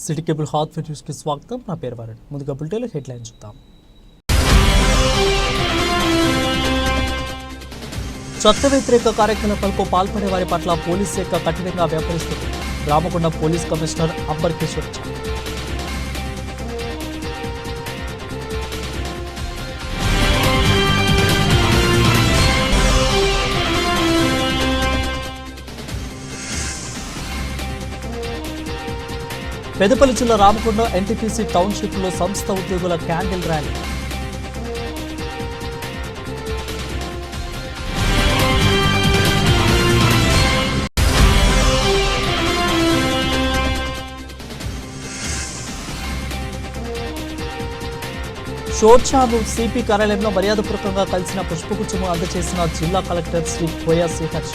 City cable hot న్యూస్కి స్వాగతం. నా పేరు వరుణ్. ముందుగా బులెటిన్లో హెడ్లైన్ చూద్దాం. చట్ట వ్యతిరేక కార్యకలాపాలకు పాల్పడే వారి పట్ల పోలీస్ శాఖ కఠినంగా వ్యవహరిస్తుంది. Ramagundam police commissioner Ambar Kishore Jha. పెద్దపల్లి జిల్లా రామగుండం ఎన్టీపీసీ టౌన్షిప్లో సంస్థ ఉద్యోగుల క్యాండిల్ ర్యాలీ. షోర్చాను సిపి కార్యాలయంలో మర్యాదపూర్వకంగా కలిసిన పుష్పగుచ్చము అందజేసిన జిల్లా కలెక్టర్ శ్రీ కోయా శ్రీహర్ష.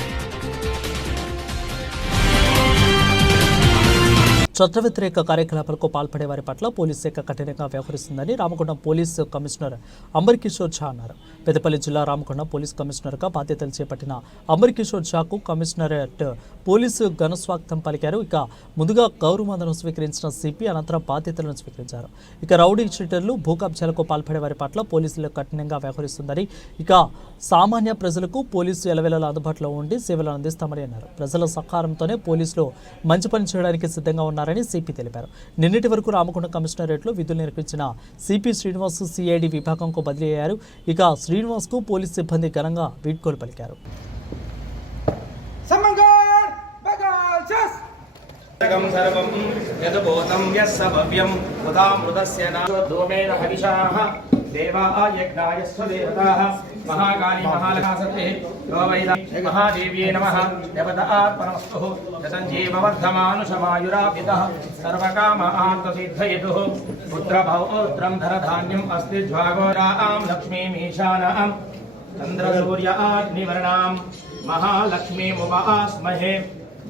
చట్ట వ్యతిరేక కార్యకలాపాలకు పాల్పడే వారి పట్ల పోలీస్ శాఖ కఠినంగా వ్యవహరిస్తుందని రామగుండం పోలీస్ కమిషనర్ అంబర్ కిషోర్ ఝా అన్నారు. పెద్దపల్లి జిల్లా రామగుండం పోలీస్ కమిషనర్గా బాధ్యతలు చేపట్టిన అంబర్ కిషోర్ ఝాకు కమిషనరేట్ పోలీసు ఘనస్వాగతం పలికారు. ఇక ముందుగా గౌరవవందనం స్వీకరించిన సిపి అనంతరం బాధ్యతలను స్వీకరించారు. ఇక రౌడీ షీటర్లు భూ కబ్జాలకు పాల్పడే వారి పట్ల పోలీసులు కఠినంగా వ్యవహరిస్తుందని, ఇక సామాన్య ప్రజలకు పోలీసు ఎలవేళలా అందుబాటులో ఉండి సేవలు అందిస్తామని అన్నారు. ప్రజల సహకారంతోనే పోలీసులు మంచి పని చేయడానికి సిద్ధంగా ఉన్నారని సిపి తెలిపారు. నిన్నటి వరకు రామగుండం కమిషనరేట్లో విధులు నిర్వహించిన సిపి శ్రీనివాస్ సిఐడి విభాగంకు బదిలీ అయ్యారు. ఇక శ్రీనివాస్కు పోలీసు సిబ్బంది ఘనంగా వీడ్కోలు పలికారు. महाकाली महालकासते महादेव्ये नमः देवतात्मनमस्तु संजीववर्धमानुषमायुरापितः सर्वकामार्थसिद्धयतुः पुत्रपौत्रं धनधान्यम् अस्ति ज्वागोरां लक्ष्मीमीशानां चन्द्रसूर्याग्निवर्णां महालक्ष्मीमुपास्महे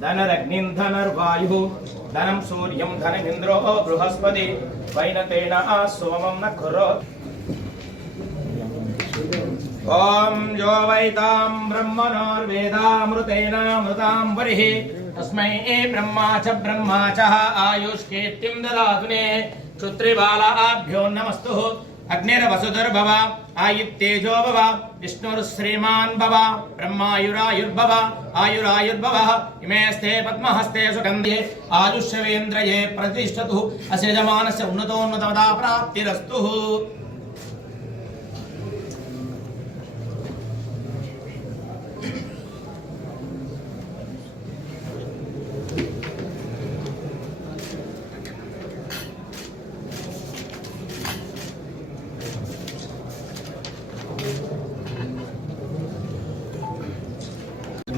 धनरग्निं धनर्वायुः धनं सूर्यं धनमिन्द्रो बृहस्पति वैनतेन सोमं न कुरु. ओम जो वैतां ब्रह्मणोर्वेदामृतेनामृतां वरिः तस्मै ब्रह्मा च आयुष्कीर्तिं ददातुने क्षुत्रिबालाभ्यो नमस्तु. अग्निर्वसुधर्भव आयुत्तेजो भव विष्णुर्श्रीमान् भव ब्रह्मायुरायुर्भव आयुरायुर्भव इमे स्ते पद्महस्ते सुगन्धे आयुष्यवेन्द्रये प्रतिष्ठतु अस्य यजमानस्य उन्नतोन्नतपदा प्राप्तिरस्तु.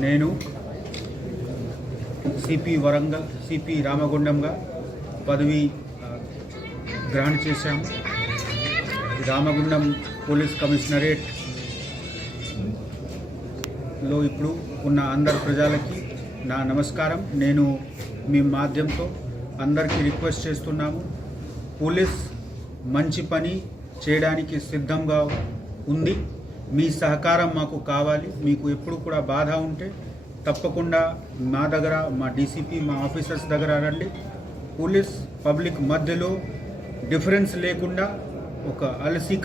నేను సిపి వరంగల్ సిపి రామగుండంగా పదవి గ్రహణ చేశాము. రామగుండం పోలీస్ కమిషనరేట్లో ఇప్పుడు ఉన్న అందరు ప్రజలకి నా నమస్కారం. నేను మీ మాధ్యమంతో అందరికీ రిక్వెస్ట్ చేస్తున్నాము, పోలీస్ మంచి పని చేయడానికి సిద్ధంగా ఉంది. మీ సహకారం మాకు కావాలి. మీకు ఎప్పుడు కూడా బాధ ఉంటే తప్పకుండా మా దగ్గర, మా డీసీపీ, మా ఆఫీసర్స్ దగ్గర రండి. పోలీస్ పబ్లిక్ మధ్యలో డిఫరెన్స్ లేకుండా ఒక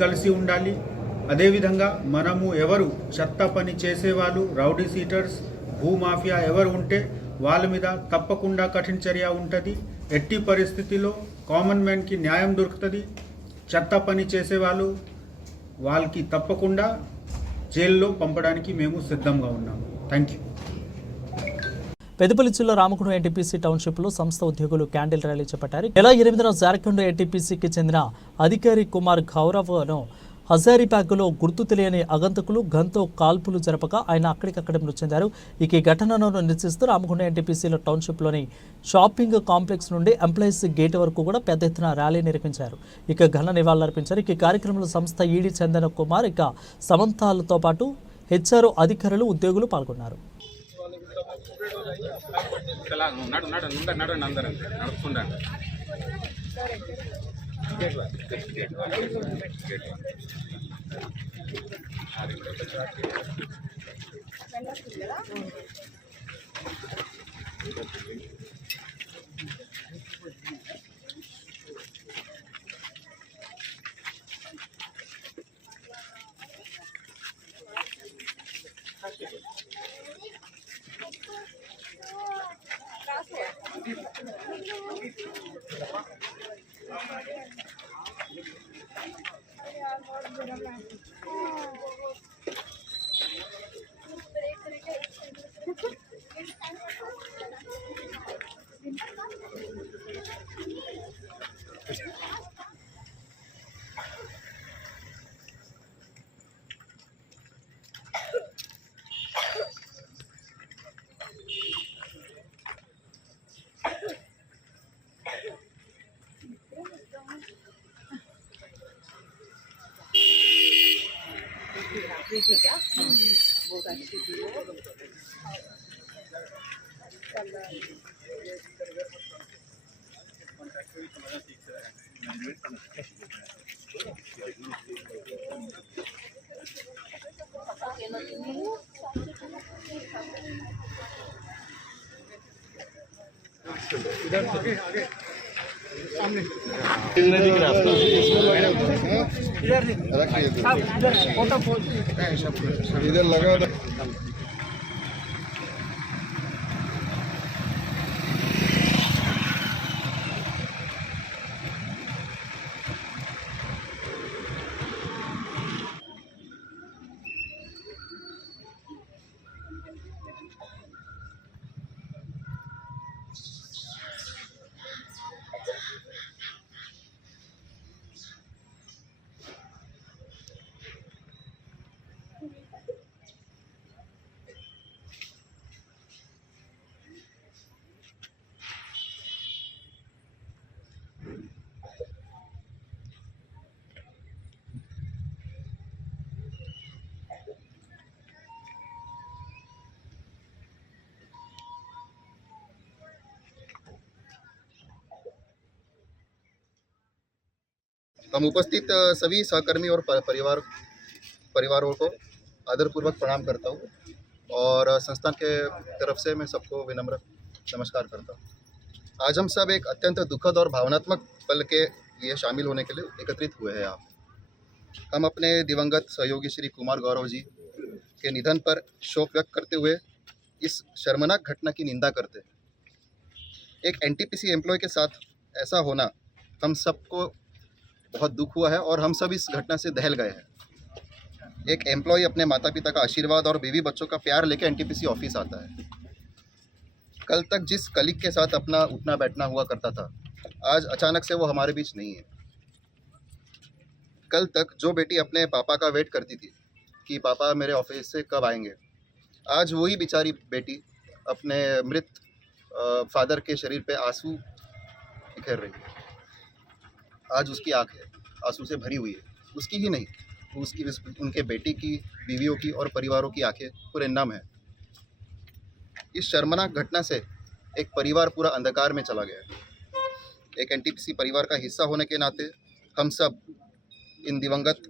కలిసి ఉండాలి. అదేవిధంగా మనము ఎవరు చెత్త పని చేసేవాళ్ళు, రౌడీ సీటర్స్, భూమాఫియా ఎవరు ఉంటే వాళ్ళ మీద తప్పకుండా కఠిన చర్య ఉంటుంది. ఎట్టి పరిస్థితిలో కామన్ మ్యాన్కి న్యాయం దొరుకుతుంది. చెత్త పని చేసేవాళ్ళు వాళ్ళకి తప్పకుండా జైల్లో పంపడానికి మేము సిద్ధంగా ఉన్నాము. Thank you. పెద్దపల్లి జిల్లా రామగుండం ఎన్టీపీసీ టౌన్షిప్లో సంస్థ ఉద్యోగులు క్యాండిల్ ర్యాలీ చేపట్టారు. నెల 8న జార్ఖండ్ ఎన్టీపీసీకి చెందిన అధికారి కుమార్ గౌరవ్ను హజారీబాగ్లో గుర్తు తెలియని అగంతకులు గన్తో కాల్పులు జరపగా ఆయన అక్కడికక్కడే మృతి చెందారు. ఇక ఈ ఘటనను నిరసిస్తూ రామగుండం ఎన్టీపీసీలో టౌన్షిప్లోని షాపింగ్ కాంప్లెక్స్ నుండి ఎంప్లాయీస్ గేట్ వరకు కూడా పెద్ద ఎత్తున ర్యాలీ నిర్వహించారు. ఇక ఘన నివాళులర్పించారు. ఈ కార్యక్రమంలో సంస్థ ఈడీ చందన కుమార్, ఇక సమంతాలతో పాటు హెచ్ఆర్ఓ అధికారులు, ఉద్యోగులు పాల్గొన్నారు. इधर लगा दो। हम उपस्थित सभी सहकर्मी और परिवारों को आदरपूर्वक प्रणाम करता हूँ और संस्थान के तरफ से मैं सबको विनम्र नमस्कार करता हूँ। आज हम सब एक अत्यंत दुखद और भावनात्मक पल के लिए शामिल होने के लिए एकत्रित हुए हैं यहाँ। हम अपने दिवंगत सहयोगी श्री कुमार गौरव जी के निधन पर शोक व्यक्त करते हुए इस शर्मनाक घटना की निंदा करते हैं। एक एनटीपीसी एम्प्लॉय के साथ ऐसा होना हम सबको बहुत दुख हुआ है और हम सब इस घटना से दहल गए हैं। एक एम्प्लॉय अपने माता पिता का आशीर्वाद और बीवी बच्चों का प्यार लेकर एनटीपीसी ऑफिस आता है। कल तक जिस कलीग के साथ अपना उठना बैठना हुआ करता था, आज अचानक से वो हमारे बीच नहीं है। कल तक जो बेटी अपने पापा का वेट करती थी कि पापा मेरे ऑफिस से कब आएंगे, आज वही बेचारी बेटी अपने मृत फादर के शरीर पे आंसू बिखेर रही है। आज उसकी आंखें आंसू से भरी हुई है। उसकी ही नहीं, उनके बेटी की, बीवियों की और परिवारों की आंखें पूरे नम है। इस शर्मनाक घटना से एक परिवार पूरा अंधकार में चला गया। एक एनटीपीसी परिवार का हिस्सा होने के नाते हम सब इन दिवंगत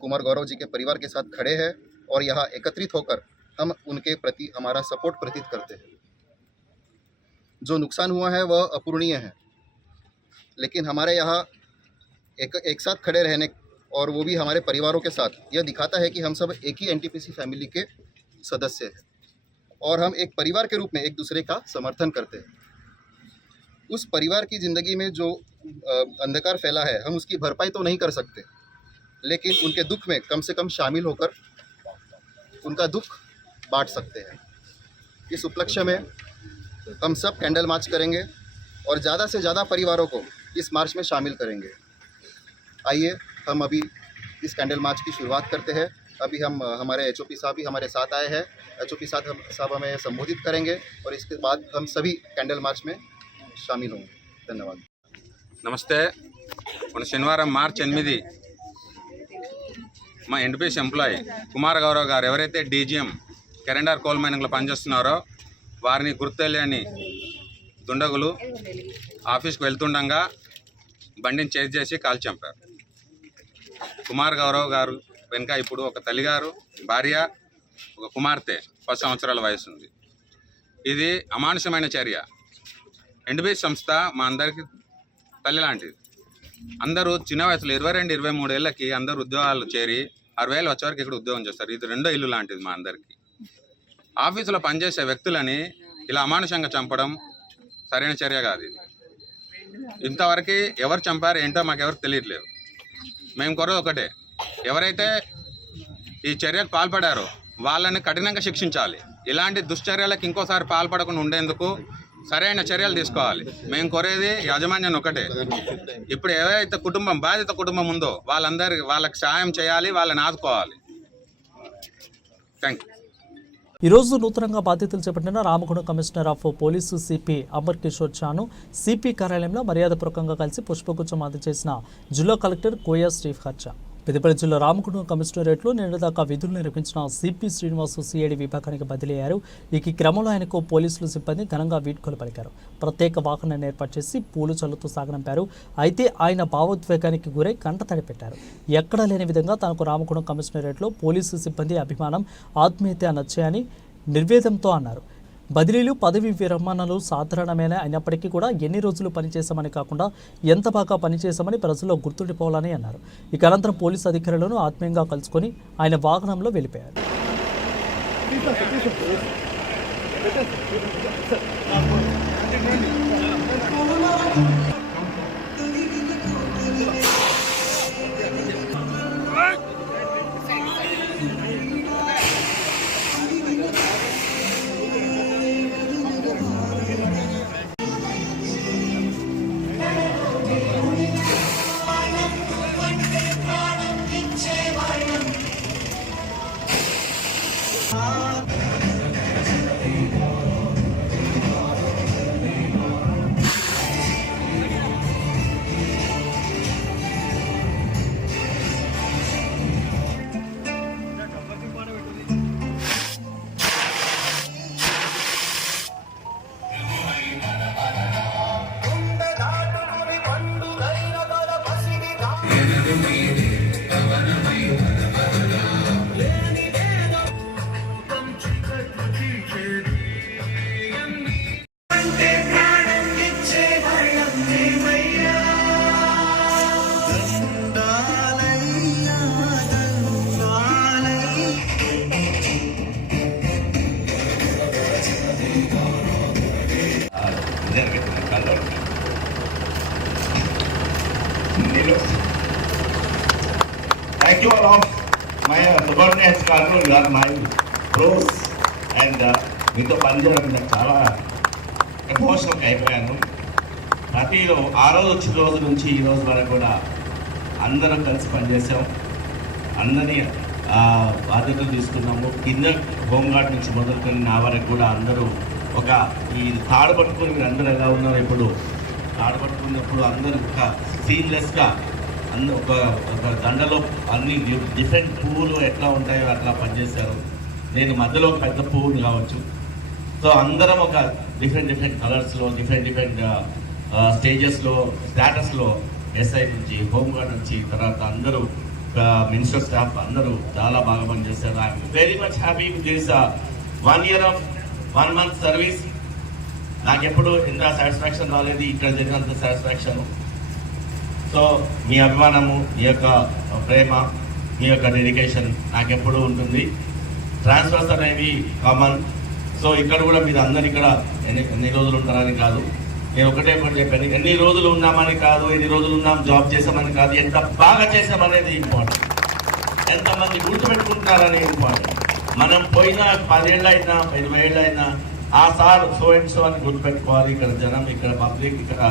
कुमार गौरव जी के परिवार के साथ खड़े हैं और यहाँ एकत्रित होकर हम उनके प्रति हमारा सपोर्ट प्रतीत करते हैं। जो नुकसान हुआ है वह अपूरणीय है, लेकिन हमारे यहाँ एक साथ खड़े रहने और वो भी हमारे परिवारों के साथ, यह दिखाता है कि हम सब एक ही एनटीपीसी फैमिली के सदस्य हैं और हम एक परिवार के रूप में एक दूसरे का समर्थन करते हैं। उस परिवार की ज़िंदगी में जो अंधकार फैला है, हम उसकी भरपाई तो नहीं कर सकते, लेकिन उनके दुख में कम से कम शामिल होकर उनका दुख बांट सकते हैं। इस उपलक्ष्य में हम सब कैंडल मार्च करेंगे और ज़्यादा से ज़्यादा परिवारों को इस मार्च में शामिल करेंगे। आइए हम अभी इस कैंडल मार्च की शुरुआत करते हैं। अभी हम हमारे एचओपी साहब भी हमारे साथ आए हैं। एचओपी साहब हमें संबोधित करेंगे और इसके बाद हम सभी कैंडल मार्च में शामिल होंगे। धन्यवाद। నమస్తే. మన శనివారం మార్చి 8 మా ఎన్టీపీసీ ఎంప్లాయీ కుమార్ గౌరవ్ గారు ఎవరైతే డీజీఎం కెరెండర్ కోల్ మైనింగ్లో పనిచేస్తున్నారో వారిని గుర్తులేని దుండగులు ఆఫీస్కి వెళ్తుండగా బండిని చేజ్ చేసి కాల్ చంపారు. కుమార్ గౌరవ్ గారు వెనుక ఇప్పుడు ఒక తల్లిగారు, భార్య, ఒక కుమార్తె 10 సంవత్సరాల వయసు ఉంది. ఇది అమానుషమైన చర్య. ఎన్టీపీసీ సంస్థ మా అందరికీ తల్లి లాంటిది. అందరూ చిన్న వయసులో 22-23 ఏళ్ళకి అందరూ ఉద్యోగాలు చేరి 60,000 వచ్చే వరకు ఇక్కడ ఉద్యోగం చేస్తారు. ఇది రెండో ఇల్లు లాంటిది మా అందరికీ. ఆఫీసులో పనిచేసే వ్యక్తులని ఇలా అమానుషంగా చంపడం సరైన చర్య కాదు. ఇది ఇంతవరకు ఎవరు చంపారు ఏంటో మాకెవరికి తెలియట్లేదు. మేము కోరేది ఒకటే, ఎవరైతే ఈ చర్యకు పాల్పడారో వాళ్ళని కఠినంగా శిక్షించాలి. ఇలాంటి దుశ్చర్యలకు ఇంకోసారి పాల్పడకుండా ఉండేందుకు సరైన చర్యలు తీసుకోవాలి. మేము కోరేది యాజమాన్యాన్ని ఒకటే, ఇప్పుడు ఎవరైతే బాధిత కుటుంబం ఉందో వాళ్ళకి సహాయం చేయాలి, వాళ్ళని ఆదుకోవాలి. Thank you. ఈరోజు నూతనంగా బాధ్యతలు చేపట్టిన Ramagundam commissioner of police CP Amar Kishore ఝాను సిపి కార్యాలయంలో మర్యాదపూర్వకంగా కలిసి పుష్పగుచ్చం అందజేసిన జిల్లా కలెక్టర్ కోయా శ్రీహర్ష. పెద్దపల్లి జిల్లా రామగుండం కమిషనరేట్లో నిన్నదాకా విధులు నిర్వహించిన సిపి శ్రీనివాసు సిఐడి విభాగానికి బదిలీ అయ్యారు. ఈ క్రమంలో ఆయనకు పోలీసులు సిబ్బంది ఘనంగా వీడ్కోలు పలికారు. ప్రత్యేక వాహనాన్ని ఏర్పాటు చేసి పూలు చల్లుతూ సాగనంపారు. అయితే ఆయన భావోద్వేగానికి గురై కంటతడి పెట్టారు. ఎక్కడా లేని విధంగా తనకు రామగుండం కమిషనరేట్లో పోలీసు సిబ్బంది అభిమానం, ఆత్మీయత నచ్చాయని నిర్వేదంతో అన్నారు. బదిలీలు, పదవి విరమణలు సాధారణమైన అయినప్పటికీ కూడా ఎన్ని రోజులు పనిచేశామని కాకుండా ఎంత బాగా పనిచేశామని ప్రజల్లో గుర్తుండిపోవాలని అన్నారు. ఇక అనంతరం పోలీసు అధికారులను ఆత్మీయంగా కలుసుకొని ఆయన వాహనంలో వెళ్ళిపోయారు. Thank you all of my subordinates, Carlo. You are my pros, and మీతో పనిచేయడం నాకు చాలా ఎమోషనల్గా అయిపోయాను. ప్రతిలో ఆ రోజు వచ్చిన రోజు నుంచి ఈ రోజు వరకు కూడా అందరం కలిసి పనిచేసాం. అందరినీ బాధ్యతలు తీసుకున్నాము. కింద హోంగార్డ్ నుంచి మొదలుకొని నా వరకు కూడా అందరూ ఒక ఈ తాడు పట్టుకుని మీరు అందరూ ఎలా ఉన్నారు, ఇప్పుడు తాడు పట్టుకున్నప్పుడు అందరూ ఒక సీన్లెస్గా ఒక దండలో అన్ని డిఫరెంట్ పువ్వులు ఎట్లా ఉంటాయో అట్లా పనిచేశారు. నేను మధ్యలో పెద్ద పువ్వులు కావచ్చు. సో అందరం ఒక డిఫరెంట్ కలర్స్లో డిఫరెంట్ స్టేజెస్లో స్టాటస్లో ఎస్ఐ నుంచి హోంగార్డ్ నుంచి తర్వాత అందరూ మినిస్టర్ స్టాఫ్ అందరూ చాలా బాగా పనిచేశారు. I'm very much happy with this 1 year of 1 month service. నాకు ఎప్పుడు ఎంత సాటిస్ఫాక్షన్ రాలేదు, ఇక్కడ జరిగినంత సాటిస్ఫాక్షన్. సో మీ అభిమానము, మీ యొక్క ప్రేమ, మీ యొక్క డెడికేషన్ నాకెప్పుడు ఉంటుంది. ట్రాన్స్ఫర్స్ అనేవి కామన్. సో ఇక్కడ కూడా మీరు అందరు ఇక్కడ ఎన్ని రోజులు ఉంటారని కాదు, నేను ఒకటే చెప్పాను. ఎన్ని రోజులు ఉన్నామని కాదు, ఎన్ని రోజులు ఉన్నాం జాబ్ చేసామని కాదు, ఎంత బాగా చేసామనేది ఇంపార్టెంట్. ఎంతమంది గుర్తుపెట్టుకుంటున్నారని ఇంపార్టెంట్. మనం పోయిన 10 ఏళ్ళు అయినా 20 ఏళ్ళు అయినా ఆ సార్ సో అండ్ సో అని గుర్తుపెట్టుకోవాలి. ఇక్కడ జనం, ఇక్కడ పబ్లిక్, ఇక్కడ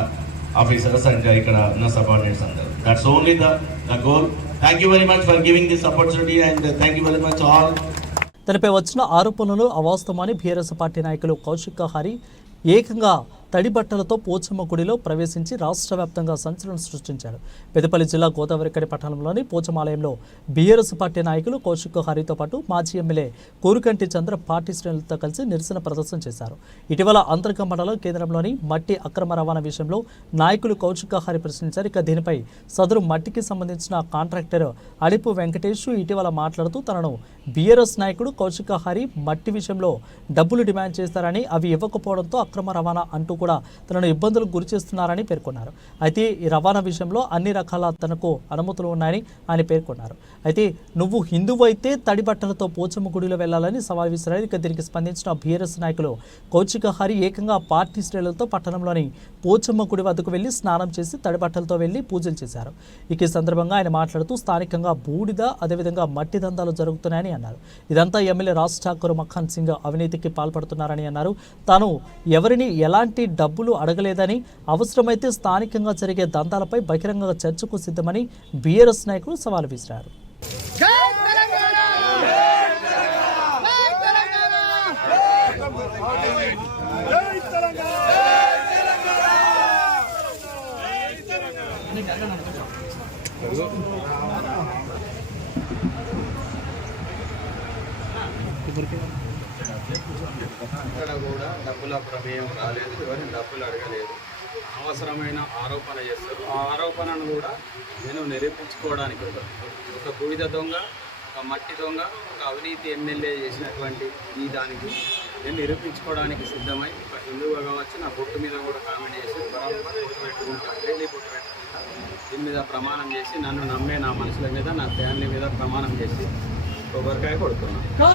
ఆఫీసర్స్ అండ్ ఇక్కడ ఉన్న సబార్డినేట్స్ అందరూ. That's only the goal. Thank you very much for giving this opportunity and thank you very much all. తనపై వచ్చిన ఆరోపణలు అవాస్తవమని బీఆర్ఎస్ పార్టీ నాయకులు కౌశిక్ హరి ఏకంగా తడి బట్టలతో పోచమ్మ గుడిలో ప్రవేశించి రాష్ట్ర వ్యాప్తంగా సంచలనం సృష్టించారు. పెద్దపల్లి జిల్లా గోదావరికని పట్టణంలోని పోచమాలయంలో బీఆర్ఎస్ పార్టీ నాయకులు కౌశిక్ హరితో పాటు మాజీ ఎమ్మెల్యే కోరుకంటి చంద్ర పార్టీ శ్రేణులతో కలిసి నిరసన ప్రదర్శన చేశారు. ఇటీవల అంతర్గం మండలం కేంద్రంలోని మట్టి అక్రమ రవాణా విషయంలో నాయకులు కౌశిక్ హరి ప్రశ్నించారు. ఇక దీనిపై సదరు మట్టికి సంబంధించిన కాంట్రాక్టర్ అడిపు వెంకటేష్ ఇటీవల మాట్లాడుతూ తనను బీఆర్ఎస్ నాయకుడు కౌశిక్ హరి మట్టి విషయంలో డబ్బులు డిమాండ్ చేస్తారని, అవి ఇవ్వకపోవడంతో అక్రమ రవాణా అంటూ కూడా తనను ఇబ్బందులకు గురి చేస్తున్నారని పేర్కొన్నారు. అయితే ఈ రవాణా విషయంలో అన్ని రకాల తనకు అనుమతులు ఉన్నాయని ఆయన పేర్కొన్నారు. అయితే నువ్వు హిందువు అయితే తడి బట్టలతో పోచమ్మ గుడిలో వెళ్లాలని సవాల్ విసిరారు. ఇక దీనికి స్పందించిన బీఆర్ఎస్ నాయకులు కౌశిక్ హరి ఏకంగా పార్టీ శ్రేణులతో పట్టణంలోని పోచమ్మ గుడి వద్దకు వెళ్లి స్నానం చేసి తడిబట్టలతో వెళ్లి పూజలు చేశారు. ఇక ఈ సందర్భంగా ఆయన మాట్లాడుతూ స్థానికంగా బూడిద అదేవిధంగా మట్టి దందాలు జరుగుతున్నాయని అన్నారు. ఇదంతా ఎమ్మెల్యే రాజ్ ఠాకూర్ మక్ఖన్ సింగ్ అవినీతికి పాల్పడుతున్నారని అన్నారు. తాను ఎవరిని ఎలాంటి డబ్బులు అడగలేదని, అవసరమైతే స్థానికంగా జరిగే దందాలపై బహిరంగ చర్చకు సిద్ధమని బీఆర్ఎస్ నాయకులు సవాల్ విసిరారు. ఇక్కడ కూడా డబ్బుల ప్రమేయం రాలేదు, ఎవరిని డబ్బులు అడగలేదు. అనవసరమైన ఆరోపణ చేస్తారు. ఆ ఆరోపణను కూడా నేను నిరూపించుకోవడానికి ఒక బూడిద దొంగ, ఒక మట్టి దొంగ, ఒక అవినీతి ఎమ్మెల్యే చేసినటువంటి ఈ దానికి నేను నిరూపించుకోవడానికి సిద్ధమై ఒక హిందువుగా కావచ్చు నా బొట్టు మీద కూడా కామెంట్ చేసి బరాబర్ బొట్టు పెట్టుకుంటాను, డైలీ బొట్టు పెట్టుకుంటాను. దీని మీద ప్రమాణం చేసి నన్ను నమ్మే నా మనుషుల మీద, నా ఫ్యామిలీ మీద ప్రమాణం చేసి కొబ్బరికాయ కొడుతున్నాను.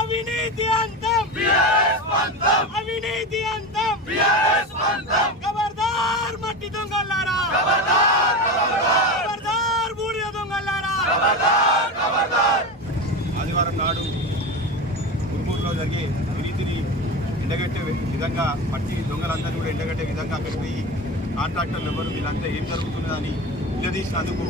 అవినీతి అంతం బిఆర్ఎస్ పంతం, అవినీతి అంతం బిఆర్ఎస్ పంతం. ఖబర్దార్ మట్టి దొంగలారా, ఖబర్దార్ ఖబర్దార్, ఖబర్దార్ బూడిద దొంగలారా, ఖబర్దార్ ఖబర్దార్. ఆదివారం నాడు గురుమూరులో జరిగే అవినీతిని ఎండగట్టే విధంగా మట్టి దొంగలందరినీ కూడా ఎండగట్టే విధంగా అక్కడికి పోయి కాంట్రాక్టర్లు ఎవరు వీళ్ళంతా ఏం జరుగుతున్నదని నిలదీసినందుకు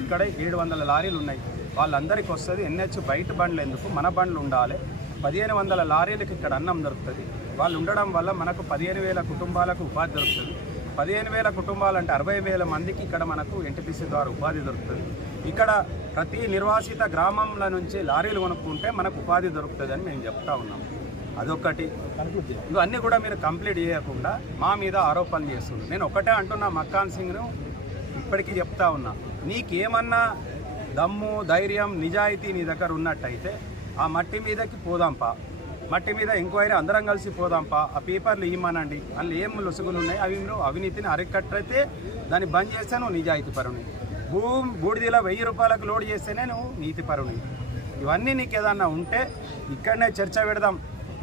ఇక్కడ 700 లారీలు ఉన్నాయి. వాళ్ళందరికీ వస్తుంది NH బయట బండ్లు ఎందుకు, మన బండ్లు ఉండాలి. 1500 లారీలకు ఇక్కడ అన్నం దొరుకుతుంది. వాళ్ళు ఉండడం వల్ల మనకు 15,000 కుటుంబాలకు ఉపాధి దొరుకుతుంది. 15,000 కుటుంబాలు అంటే 60,000 మందికి ఇక్కడ మనకు NTPC ద్వారా ఉపాధి దొరుకుతుంది. ఇక్కడ ప్రతి నిర్వాసిత గ్రామంల నుంచి లారీలు కొనుక్కుంటే మనకు ఉపాధి దొరుకుతుంది అని మేము చెప్తా ఉన్నాం. అదొకటి. ఇవన్నీ కూడా మీరు కంప్లీట్ చేయకుండా మా మీద ఆరోపణలు చేస్తున్నారు. నేను ఒకటే అంటున్నా, మక్ఖన్ సింగ్ను ఇప్పటికీ చెప్తా ఉన్నా, నీకేమన్నా దమ్ము, ధైర్యం, నిజాయితీ నీ దగ్గర ఉన్నట్టయితే ఆ మట్టి మీదకి పోదాంపా, మట్టి మీద ఎంక్వైరీ అందరం కలిసి పోదాంపా, ఆ పేపర్లు ఇవ్వమనండి, అందులో ఏం లొసుగులు ఉన్నాయి అవి నువ్వు అవినీతిని అరికట్టయితే దాన్ని బంద్ చేస్తే నువ్వు నిజాయితీ పరుని. బూడిదలో 1000 రూపాయలకు లోడ్ చేస్తేనే నువ్వు నీతి పరుని. ఇవన్నీ నీకు ఏదన్నా ఉంటే ఇక్కడనే చర్చ పెడదాం.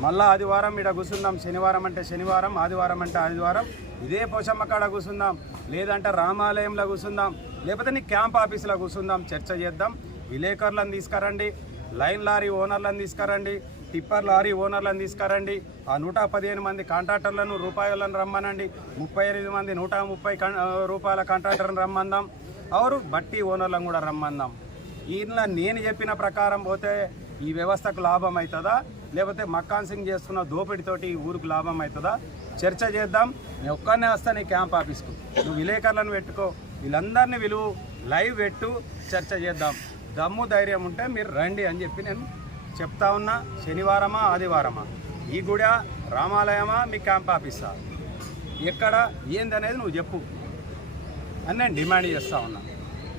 మళ్ళీ ఆదివారం ఇక్కడ కూర్చుందాం, శనివారం అంటే శనివారం, ఆదివారం అంటే ఆదివారం ఇదే పోచమ్మ కాడ కూర్చుందాం, లేదంటే రామాలయంలో కూర్చుందాం, లేకపోతే నీ క్యాంప్ ఆఫీసులో కూర్చుందాం, చర్చ చేద్దాం. విలేకరులను తీసుకురండి, లైన్ లారీ ఓనర్లను తీసుకురండి, టిప్పర్ లారీ ఓనర్లను తీసుకురండి, ఆ 115 మంది కాంట్రాక్టర్లను రూపాయలను రమ్మనండి, 38 మంది 130 రూపాయల కాంట్రాక్టర్లను రమ్మందాం, అవరు బట్టి ఓనర్లను కూడా రమ్మందాం. ఈయన నేను చెప్పిన ప్రకారం పోతే ఈ వ్యవస్థకు లాభం అవుతుందా, లేకపోతే మక్ఖన్ సింగ్ చేస్తున్న దోపిడితోటి ఈ ఊరికి లాభం అవుతుందా, చర్చ చేద్దాం. నేను ఒక్కనే వస్తాను ఈ క్యాంప్ ఆఫీస్కు, నువ్వు విలేకరులను పెట్టుకో, వీళ్ళందరినీ విలువ లైవ్ పెట్టు, చర్చ చేద్దాం. దమ్ము ధైర్యం ఉంటే మీరు రండి అని చెప్పి నేను చెప్తా ఉన్నా. శనివారమా ఆదివారమా, ఈ గుడ రామాలయమా మీ క్యాంప్ ఆఫీసా, ఎక్కడ ఏందనేది నువ్వు చెప్పు అని నేను డిమాండ్ చేస్తూ ఉన్నా.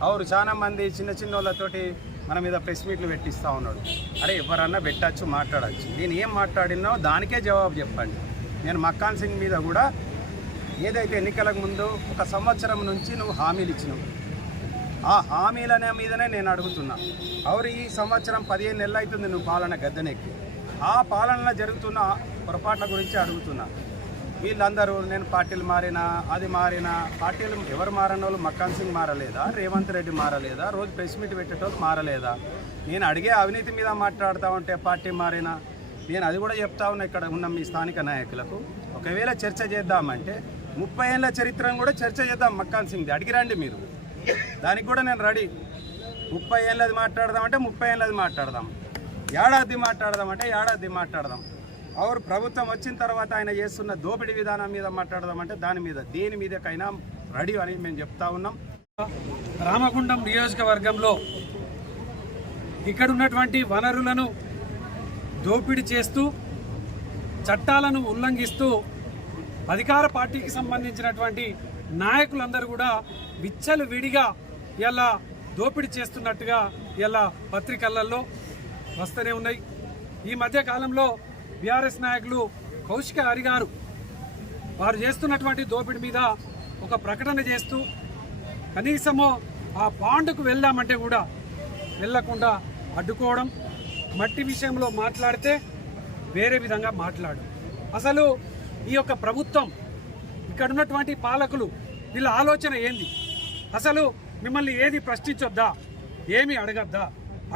అవరు చాలామంది చిన్న చిన్న వాళ్ళతోటి మన మీద ప్రెస్ మీట్లు పెట్టిస్తూ ఉన్నాడు. అరే ఎవరన్నా పెట్టచ్చు, మాట్లాడచ్చు, నేను ఏం మాట్లాడినో దానికే జవాబు చెప్పండి. నేను మక్ఖన్ సింగ్ మీద కూడా ఏదైతే ఎన్నికలకు ముందు 1 సంవత్సరం నుంచి నువ్వు హామీలు ఇచ్చినావు, ఆ హామీలనే మీదనే నేను అడుగుతున్నా. అవరు ఈ సంవత్సరం 15 నెలలు అవుతుంది నువ్వు పాలన గద్దెనెక్కి, ఆ పాలనలో జరుగుతున్న పొరపాట్ల గురించి అడుగుతున్నా. వీళ్ళందరూ నేను పార్టీలు మారినా, అది మారినా, పార్టీలు ఎవరు మారని వాళ్ళు మక్ఖన్ సింగ్ మారలేదా, రేవంత్ రెడ్డి మారలేదా, రోజు ప్రెస్ మీట్ పెట్టేటోళ్ళు మారలేదా? నేను అడిగే అవినీతి మీద మాట్లాడుతూ ఉంటే పార్టీ మారినా, నేను అది కూడా చెప్తా ఉన్నా ఇక్కడ ఉన్న మీ స్థానిక నాయకులకు. ఒకవేళ చర్చ చేద్దామంటే 30 ఏళ్ళ చరిత్రను కూడా చర్చ చేద్దాం మక్ఖన్ సింగ్ది, అడిగిరండి మీరు, దానికి కూడా నేను రెడీ. 30 ఏళ్ళది మాట్లాడదామంటే 30 ఏళ్ళది మాట్లాడదాం, ఏడాది మాట్లాడదామంటే ఏడాది మాట్లాడదాం. అవరు ప్రభుత్వం వచ్చిన తర్వాత ఆయన చేస్తున్న దోపిడీ విధానం మీద మాట్లాడదామంటే దాని మీద, దేని మీదకైనా రెడీ అని మేము చెప్తా ఉన్నాం. రామగుండం నియోజకవర్గంలో ఇక్కడ ఉన్నటువంటి వనరులను దోపిడీ చేస్తూ, చట్టాలను ఉల్లంఘిస్తూ, అధికార పార్టీకి సంబంధించినటువంటి నాయకులందరూ కూడా విచ్చలు విడిగా ఇలా దోపిడీ చేస్తున్నట్టుగా ఇలా పత్రికలలో వస్తూనే ఉన్నాయి. ఈ మధ్య కాలంలో బీఆర్ఎస్ నాయకులు కౌశిక హరి గారు వారు చేస్తున్నటువంటి దోపిడీ మీద ఒక ప్రకటన చేస్తూ కనీసము ఆ పాండుకు వెళ్దామంటే కూడా వెళ్లకుండా అడ్డుకోవడం, మట్టి విషయంలో మాట్లాడితే వేరే విధంగా మాట్లాడు. అసలు ఈ యొక్క ప్రభుత్వం, ఇక్కడ ఉన్నటువంటి పాలకులు, వీళ్ళ ఆలోచన ఏంది? అసలు మిమ్మల్ని ఏది ప్రశ్నించొద్దా, ఏమి అడగద్దా?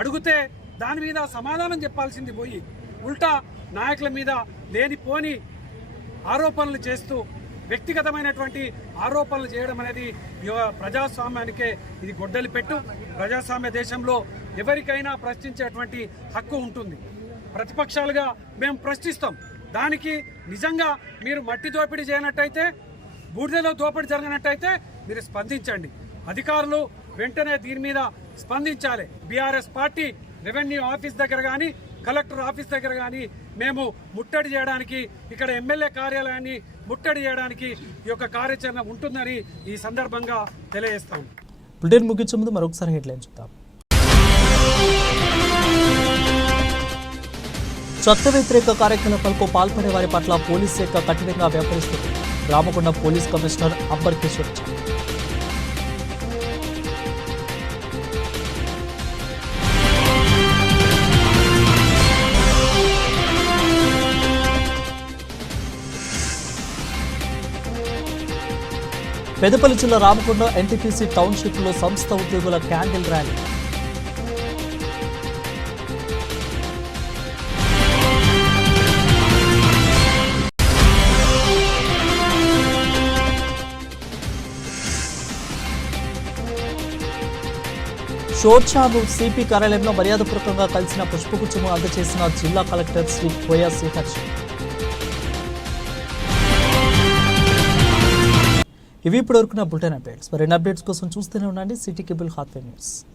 అడిగితే దాని మీద సమాధానం చెప్పాల్సింది పోయి ఉల్టా నాయకుల మీద లేనిపోని ఆరోపణలు చేస్తూ వ్యక్తిగతమైనటువంటి ఆరోపణలు చేయడం అనేది ప్రజాస్వామ్యానికే ఇది గొడ్డలి పెట్టు. ప్రజాస్వామ్య దేశంలో ఎవరికైనా ప్రశ్నించేటువంటి హక్కు ఉంటుంది. ప్రతిపక్షాలుగా మేము ప్రశ్నిస్తాం. దానికి నిజంగా మీరు మట్టి దోపిడీ చేయనట్టయితే, బూడిదలో దోపిడీ జరిగినట్టయితే మీరు స్పందించండి. అధికారులు వెంటనే దీని మీద స్పందించాలి. బీఆర్ఎస్ పార్టీ రెవెన్యూ ఆఫీస్ దగ్గర కానీ, కలెక్టర్ ఆఫీస్ దగ్గర కానీ మేము ముట్టడి చేయడానికి, ఇక్కడ ఎమ్మెల్యే కార్యాలయాన్ని ముట్టడి చేయడానికి ఈ యొక్క కార్యాచరణ ఉంటుందని ఈ సందర్భంగా తెలియజేస్తాం. బులెటిన్ ముగించే ముందు మరొకసారి హెడ్లైన్ చూద్దాం. చట్ట వ్యతిరేక కార్యకలాపాలకు పాల్పడే వారి పట్ల పోలీస్ శాఖ కఠినంగా వ్యవహరిస్తుంది. Ramagundam police commissioner Ambar Kishore Jha. పెద్దపల్లి జిల్లా రామగుండం ఎన్టీపీసీ టౌన్షిప్లో సంస్థ ఉద్యోగుల క్యాండిల్ ర్యాలీ. షోర్చాను సిపి కార్యాలయంలో మర్యాదపూర్వకంగా కలిసిన పుష్పగుచ్చము అందజేసిన జిల్లా కలెక్టర్ శ్రీ కోయా శ్రీహర్ష. ఇవి ఇప్పటివరకు నా బులెటిన్ అప్డేట్స్. మరిన్ని అప్డేట్స్ కోసం చూస్తూనే ఉండండి సిటీ కేబుల్ హాత్వే న్యూస్.